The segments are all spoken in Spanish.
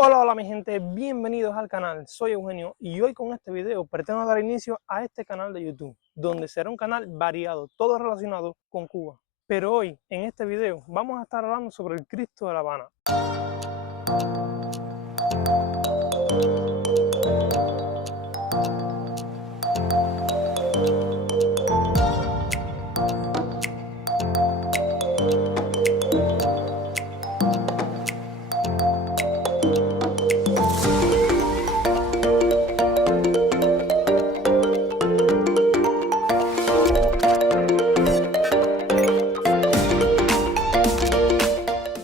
Hola mi gente, bienvenidos al canal, soy Eugenio y hoy con este video pretendo dar inicio a este canal de YouTube, donde será un canal variado, todo relacionado con Cuba. Pero hoy, en este video, vamos a estar hablando sobre el Cristo de La Habana.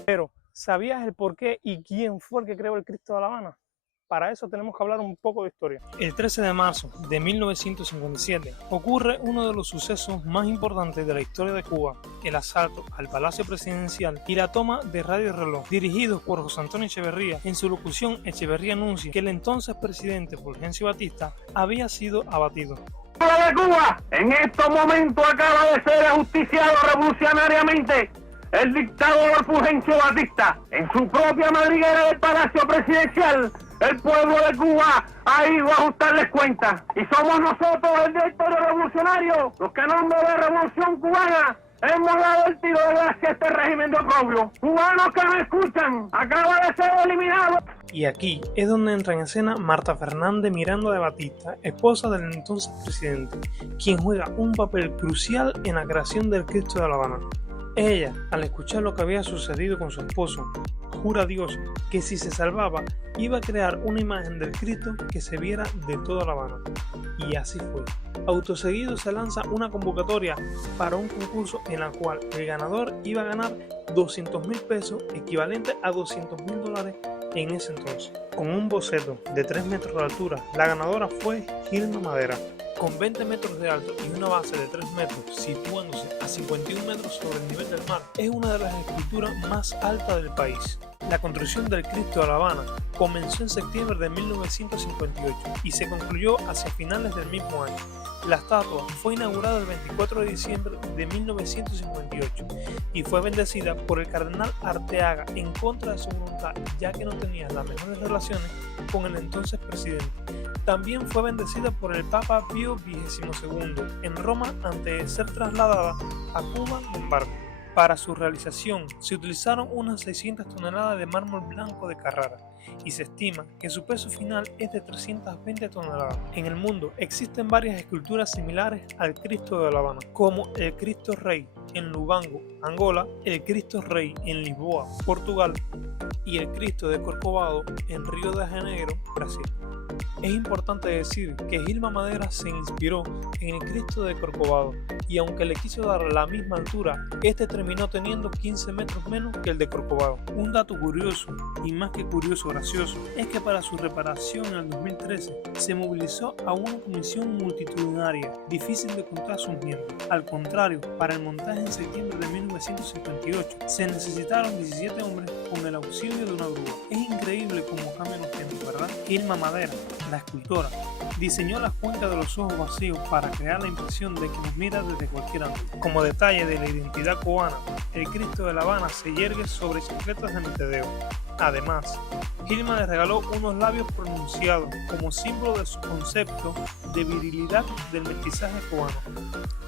Pero, ¿sabías el por qué y quién fue el que creó el Cristo de La Habana? Para eso tenemos que hablar un poco de historia. El 13 de marzo de 1957 ocurre uno de los sucesos más importantes de la historia de Cuba, el asalto al Palacio Presidencial y la toma de Radio Reloj, dirigidos por José Antonio Echeverría. En su locución, Echeverría anuncia que el entonces presidente Fulgencio Batista había sido abatido. De Cuba, en estos momentos acaba de ser ajusticiado revolucionariamente el dictador Fulgencio Batista. En su propia madriguera del Palacio Presidencial, el pueblo de Cuba ha ido a ajustarles cuentas. Y somos nosotros, el directorio revolucionario, los que en nombre de la Revolución Cubana hemos dado el tiro de gracia a este régimen de oprobio. Cubanos que me escuchan, acaba de ser eliminado. Y aquí es donde entra en escena Marta Fernández Miranda de Batista, esposa del entonces presidente, quien juega un papel crucial en la creación del Cristo de La Habana. Ella, al escuchar lo que había sucedido con su esposo, jura a Dios que si se salvaba, iba a crear una imagen del Cristo que se viera de toda La Habana. Y así fue. Autoseguido se lanza una convocatoria para un concurso en la cual el ganador iba a ganar 200.000 pesos, equivalente a $200.000 en ese entonces. Con un boceto de 3 metros de altura, la ganadora fue Gilma Madera. Con 20 metros de alto y una base de 3 metros, situándose a 51 metros sobre el nivel del mar, es una de las esculturas más altas del país. La construcción del Cristo de La Habana comenzó en septiembre de 1958 y se concluyó hacia finales del mismo año. La estatua fue inaugurada el 24 de diciembre de 1958 y fue bendecida por el cardenal Arteaga en contra de su voluntad, ya que no tenía las mejores relaciones con el entonces presidente. También fue bendecida por el Papa Pío XXII en Roma antes de ser trasladada a Cuba en embargo. Para su realización se utilizaron unas 600 toneladas de mármol blanco de Carrara y se estima que su peso final es de 320 toneladas. En el mundo existen varias esculturas similares al Cristo de La Habana, como el Cristo Rey en Lubango, Angola, el Cristo Rey en Lisboa, Portugal y el Cristo de Corcovado en Río de Janeiro, Brasil. Es importante decir que Gilma Madera se inspiró en el Cristo de Corcovado y aunque le quiso dar la misma altura, este terminó teniendo 15 metros menos que el de Corcovado. Un dato curioso, y más que curioso gracioso, es que para su reparación en el 2013 se movilizó a una comisión multitudinaria, difícil de contar sus miembros. Al contrario, para el montaje en septiembre de 1958 se necesitaron 17 hombres con el auxilio de una grúa. Es increíble cómo cambian los tiempos, ¿verdad? Gilma Madera, la escultora, diseñó las cuencas de los ojos vacíos para crear la impresión de que nos mira desde cualquier ángulo. Como detalle de la identidad cubana, el Cristo de La Habana se yergue sobre chancletas de metedeo. Además, Gilma le regaló unos labios pronunciados como símbolo de su concepto de virilidad del mestizaje cubano.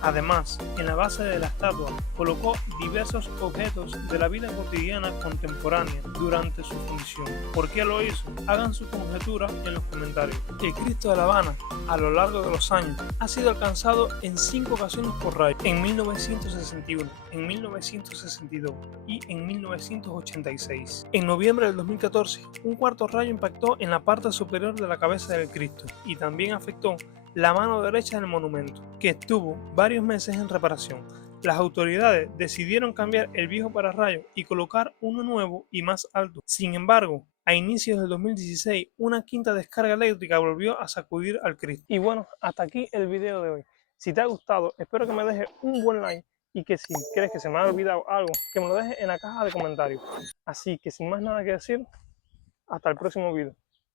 Además, en la base de la estatua colocó diversos objetos de la vida cotidiana contemporánea durante su función. ¿Por qué lo hizo? Hagan su conjetura en los comentarios. El Cristo de La Habana, a lo largo de los años, ha sido alcanzado en 5 ocasiones por rayo: en 1961, en 1962 y en 1986. En noviembre del 2014, un cuarto rayo impactó en la parte superior de la cabeza del Cristo y también afectó la mano derecha del monumento, que estuvo varios meses en reparación. Las autoridades decidieron cambiar el viejo pararrayos y colocar uno nuevo y más alto. Sin embargo, a inicios del 2016, una quinta descarga eléctrica volvió a sacudir al Cristo. Y bueno, hasta aquí el video de hoy. Si te ha gustado, espero que me dejes un buen like y que si crees que se me ha olvidado algo, que me lo dejes en la caja de comentarios. Así que sin más nada que decir, hasta el próximo video.